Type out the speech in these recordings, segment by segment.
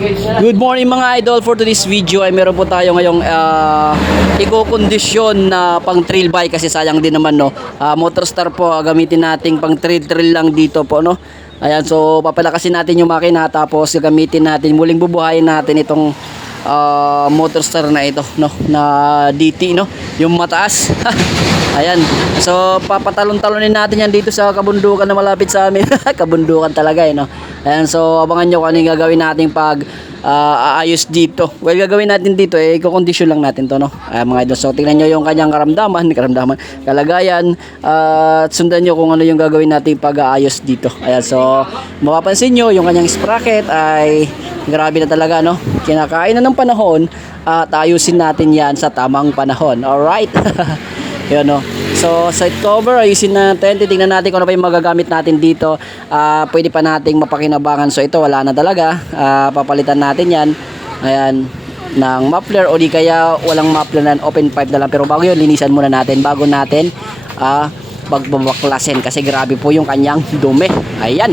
Good morning mga idol. For today's video ay meron po tayo ngayong i-kondisyon na pang trail bike kasi sayang din naman no. Motorstar po gamitin nating pang trail lang dito po no. Ayan, so papalakasin natin yung makina tapos gagamitin natin, muling bubuhayin natin itong Motorstar na ito no, na DT no, yung mataas. Ayan, so papatalon-talonin natin yan dito sa kabundukan na malapit sa amin. Kabundukan talaga no. Ayan, so abangan nyo kung ano yung gagawin natin pag aayos dito. Well, gagawin natin dito i-condition lang natin to no. Mga idol, so tingnan nyo yung kanyang karamdaman, kalagayan, at sundan nyo kung ano yung gagawin natin pag aayos dito. Ayan, so mapapansin nyo yung kanyang sprocket ay grabe na talaga no. Kinakain na ng panahon at ayusin natin yan sa tamang panahon. Alright. Yun no. So side cover ayusin natin, titingnan natin kung ano pa yung magagamit natin dito. Pwede pa nating mapakinabangan. So ito wala na talaga, papalitan natin yan. Ayan, ng muffler o di kaya walang muffler na open pipe na lang. Pero bago yun, linisan muna natin bago natin magbabaklasin kasi grabe po yung kanyang dumi. Ayan.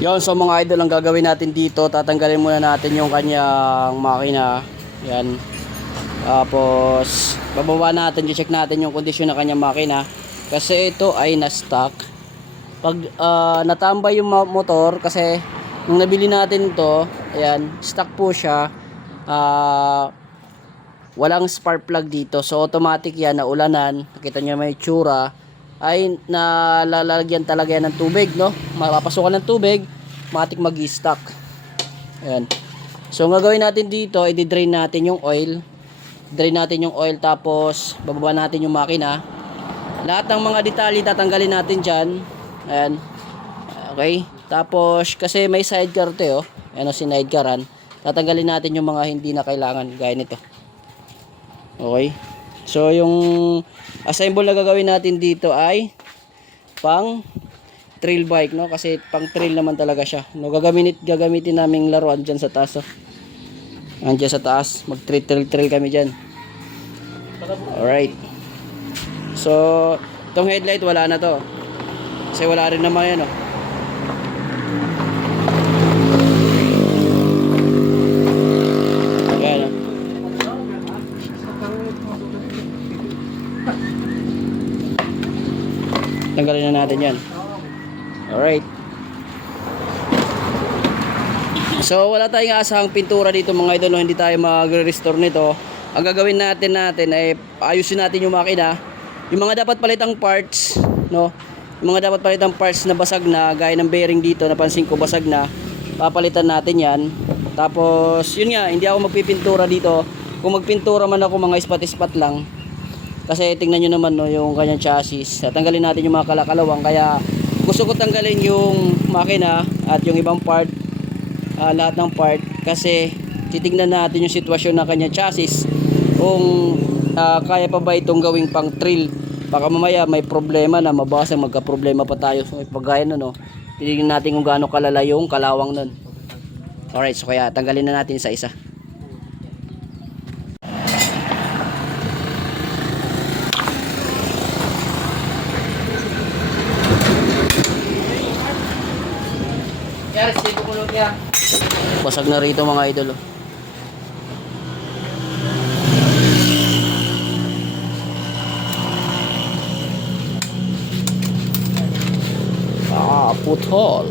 Yon, so mga idol, ang gagawin natin dito, tatanggalin muna natin yung kanyang makina. Yan. Tapos bababa natin, i-check natin yung kondisyon ng kanyang makina kasi ito ay na-stock. Pag natambay yung motor kasi nung nabili natin ito, ayan, stock po siya. Walang spark plug dito. So automatic yan, naulanan, nakita nyo may tsura, ay nalalagyan talaga yan ng tubig, no? Mapapasukan ng tubig, matik mag-stock. Ayan. So ang gagawin natin dito, i-drain natin yung oil. Drain natin yung oil tapos bababa natin yung makina. Lahat ng mga detalye tatanggalin natin dyan. Ayan. Okay. Tapos kasi may sidecar to, oh. Ayan o, sidecaran. Tatanggalin natin yung mga hindi na kailangan, gaya nito. Okay. So yung assemble na gagawin natin dito ay pang trail bike, no, kasi pang trail naman talaga siya, no. Gagamitin naming laruan dyan sa taas, oh. Andiyan sa taas, mag trail kami dyan. Alright. So itong headlight wala na to kasi wala rin naman yan, oh. Ayan, oh. Tanggalin na natin yan. Alright. So wala tayong asahang pintura dito mga idol, no? Hindi tayo mag-restore nito. Ang gagawin natin ay ayusin natin yung makina. Yung mga dapat palitang parts, no? Yung mga dapat palitang parts na basag na, gaya ng bearing dito, napansin ko basag na, papalitan natin yan. Tapos, yun nga, hindi ako magpipintura dito. Kung magpintura man ako, mga ispat-ispat lang. Kasi tingnan nyo naman, no, yung kanyang chassis. Tanggalin natin yung mga kalakalawang. Kaya, gusto ko tanggalin yung makina at yung ibang part, lahat ng part. Kasi, titignan natin yung sitwasyon ng kanyang chassis. Kung kaya pa ba itong gawing pang trail. Baka mamaya may problema na, mabasag, magka-problema pa tayo. So, pagkaya na, no, titignan natin kung gaano kalala yung kalawang nun. Alright, so kaya tanggalin na natin isa-isa. Basag na rito mga idol. Putol.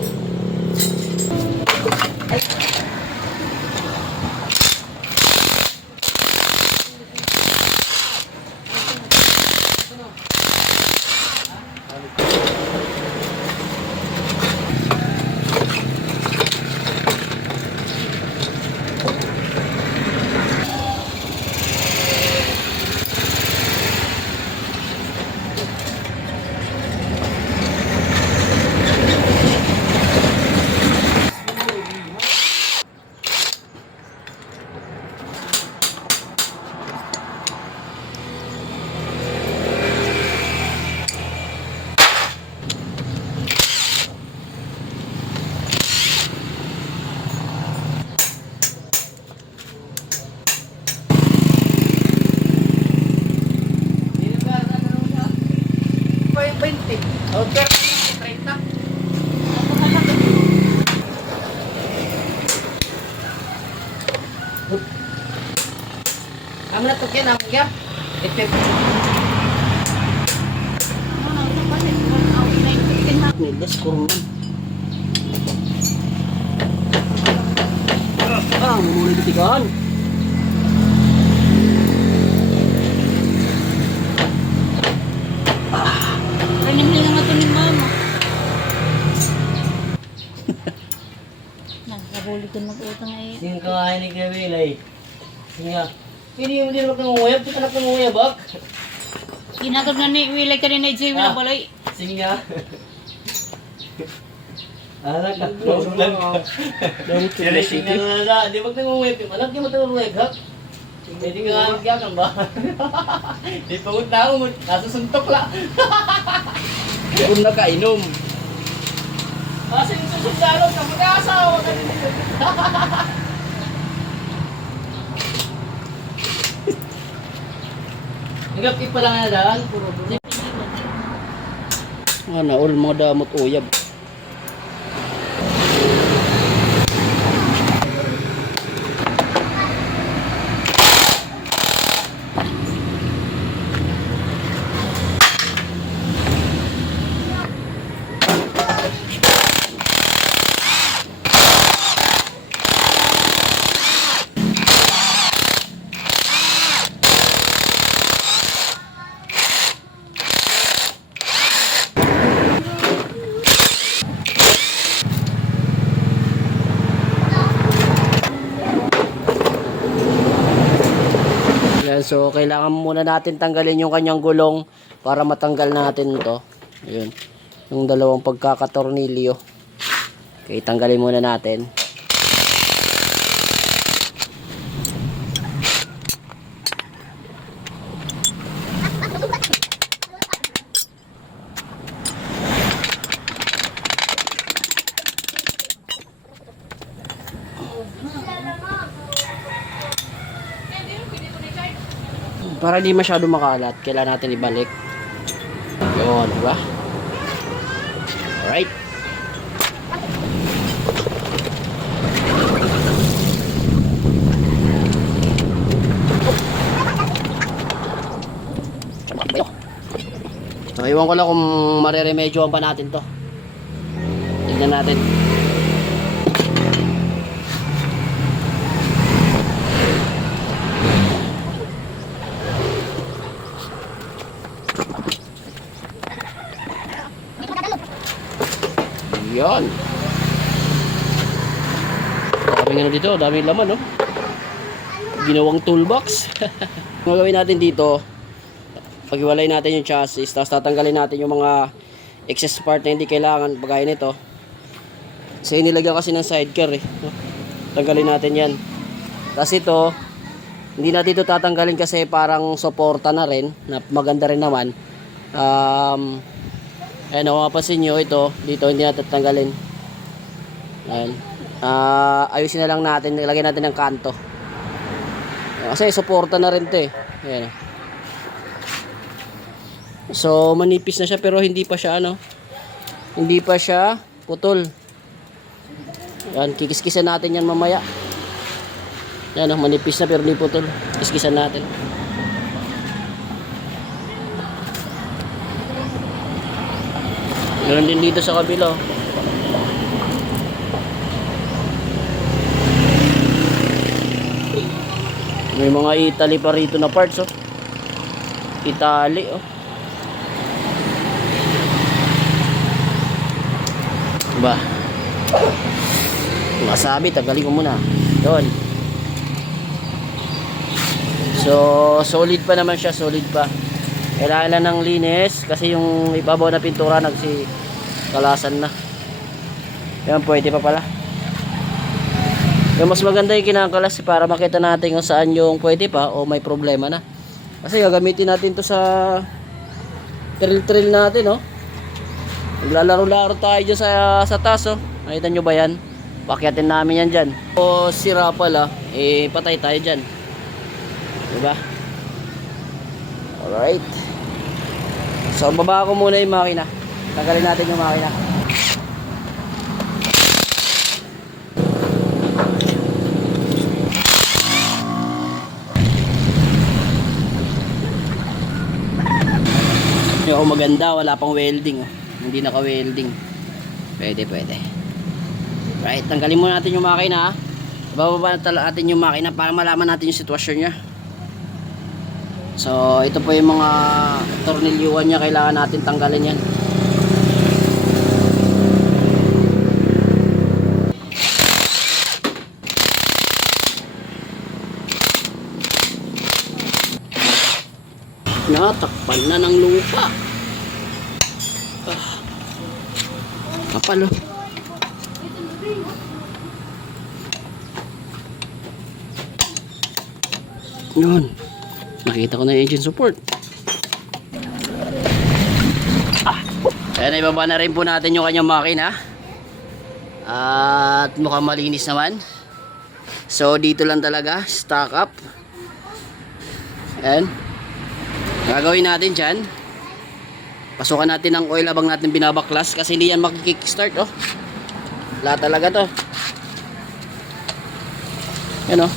Amo na to kaya namin ya. Let's go. Mulai ketigaan. Kanin lang nga ito ni mama. Nagkabuli ko mag-utang ay. Sing kain ni Kawilay. Singa. Hindi mo din magkanguyab, kita na kanguyab bak. Ginagab na ni Wilay ka rin na i-joy mo na balay. Singa. Anak ka, tulog lang. Kaya singa na, di ba nangunguyab yung anak, di mo nangunguyab ha? Hindi ka anak yan ba? Di pagod na ako, nasusuntok lang. Kung nakainom. Kasi yung susundarot ka, mag-aasawa ka din dito. Nagapit pa lang na daan, puro. All mo damot uyab. Yan, so kailangan muna natin tanggalin yung kanyang gulong para matanggal natin to. Ayun. Yung dalawang pagkakatornilyo. Okay, tanggalin muna natin. Para di masyado makalat, kailangan natin ibalik. Yun, diba? Alright. So, iwan ko lang kung mareremedyoan pa natin to. Tignan natin. Yan. Daming ano dito, daming laman, no? Ginawang toolbox. Ang gagawin natin dito, paghiwalay natin yung chassis, tapos tatanggalin natin yung mga excess part na hindi kailangan, bagay nito. Kasi nilagyan kasi ng sidecar eh. No? Tanggalin natin yan. Tapos ito, hindi natin ito tatanggalin kasi parang suporta na rin, na maganda rin naman. Ayan, kung mapapansin nyo, ito, dito hindi natin tatanggalin. Ayan. Ayusin na lang natin, ilagay natin ng kanto. Kasi suporta na rin ito eh. Ayan. So manipis na siya pero hindi pa siya ano. Hindi pa siya putol. Yan, kikiskisan natin yan mamaya. Yan, manipis na pero hindi putol. Kiskisan natin. Meron din dito sa kabila. May mga Italy pa rito na parts, oh. Italy, oh. Ba? Masabi, tagalin ko muna. Yun. So, solid pa naman siya, solid pa. Kailangan lang ng linis kasi yung ibabaw na pintura kalasan na. Yan, pwede pa pala. Yung mas maganda yung kinakalas para makita natin kung saan yung pwede pa o may problema na. Kasi gagamitin natin to sa trail natin, no? Maglalaro-laro tayo dyan sa taas, oh. Nakita nyo ba yan? Pakyatin namin yan dyan. O sira pala, eh patay tayo dyan. Diba? Alright. So baba ko muna yung makina. Tagalin natin yung makina. Yung maganda, wala pang welding, oh. Hindi naka-welding. Pwede. Right, tanggalin muna natin yung makina, ha. Bababa natin yung makina para malaman natin yung sitwasyon niya. So, ito po yung mga tornilyuhan niya, kailangan natin tanggalin yan. Natakpan na ng lupa. Kapal, oh. Yun. Nakita ko na yung engine support. Ayan, ibaba na rin po natin yung kanyang makina. At mukhang malinis naman. So, dito lang talaga. Stock up. Ayan. Gagawin natin dyan, pasukan natin ng oil abang natin binabaklas kasi hindi yan makikickstart, oh. Wala talaga to. Yan, oh.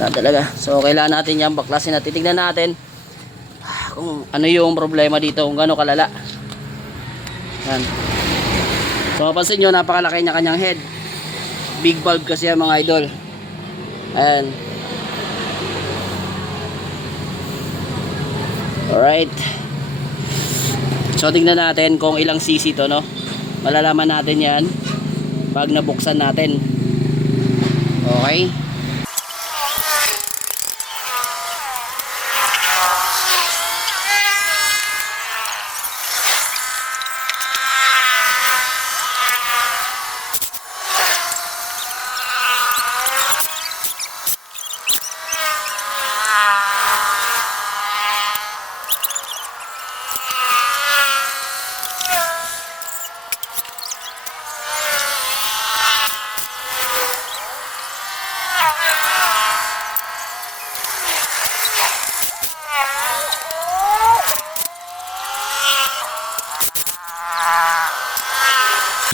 Wala talaga. So kailangan natin yan baklasin at titignan natin kung ano yung problema dito, kung gaano kalala. Yan. So mapansin nyo, napakalaki niya kanyang head. Big bulb kasi yan, mga idol. Ayan. Alright. So tingnan natin kung ilang cc to, no? Malalaman natin yan pag nabuksan natin. Okay.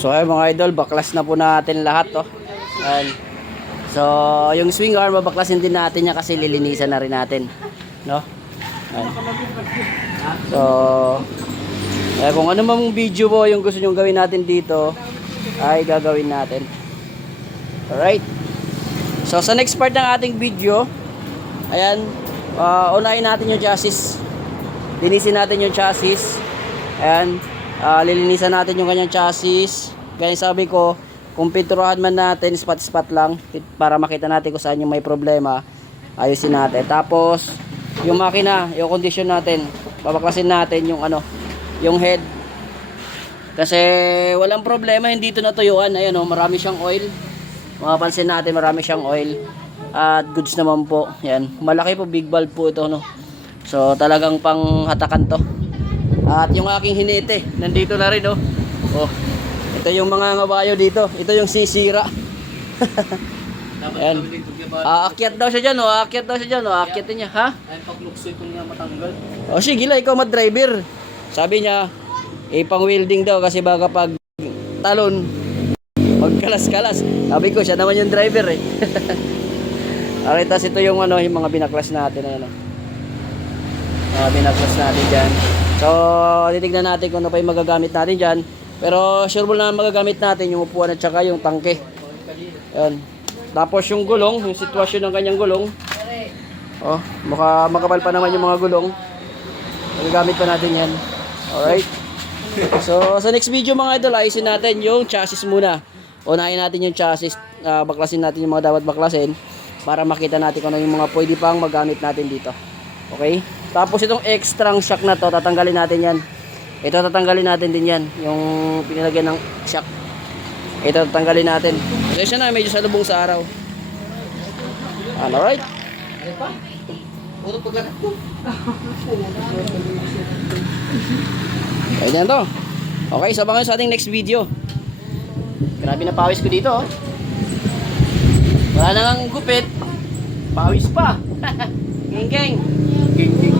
So ayun mga idol, baklas na po natin lahat, oh. Ayan. So yung swing arm, babaklasin din natin yan kasi lilinisan na rin natin, no? Ayan. So kung ano mang video po yung gusto nyong gawin natin dito, ay gagawin natin. Alright. So sa next part ng ating video, ayan, unahin natin yung chassis. Linisin natin yung chassis. Ayan, lilinisan natin yung kanyang chassis. Gaya sabi ko, kung pinturahan man natin, spot-spot lang, para makita natin kung saan yung may problema, ayusin natin. Tapos, yung makina, yung condition natin, babaklasin natin yung ano, yung head. Kasi walang problema, hindi ito natuyuan. Ayan o, marami siyang oil. Mapapansin natin, marami siyang oil. At goods naman po. Yan, malaki po, big valve po ito, no. So, talagang panghatakan to. At yung aking hinete, nandito na rin, oh. Oh, ito yung mga ngabayo dito. Ito yung sisira. Ayan. Aakyat daw siya dyan, oh. Aakyat daw siya dyan, oh. Aakyatin niya, ha? Ay, paglukso ito nga matanggal. O sige lang, ikaw mag-driver. Sabi niya, pang welding daw kasi baka pag talon, magkalas-kalas. Sabi ko, siya naman yung driver eh. Alright, tas ito yung ano, yung mga binaklas natin. Ayan, binaklas natin dyan. So, titignan natin kung ano pa yung magagamit natin dyan. Pero sure na magagamit natin yung upuan at saka yung tangke. Ayan. Tapos yung gulong, yung sitwasyon ng kanyang gulong. Oh, mukha makapal pa naman yung mga gulong. Magagamit pa natin yan. Alright. So, sa next video mga idol, ayusin natin yung chassis muna. Unahin natin yung chassis. Baklasin natin yung mga dapat baklasin para makita natin kung ano yung mga pwede pang magamit natin dito. Okay? Tapos itong extra shock na to, tatanggalin natin yan. Ito tatanggalin natin din yan. Yung pinilagyan ng shock. Ito tatanggalin natin. Kasi siya na, medyo salubong sa araw. Alright. Puro paglakat ko. Ayun yan to. Okay, sabangan sa ating next video. Grabe na pawis ko dito, oh. Wala nang gupit. Pawis pa. Geng geng. King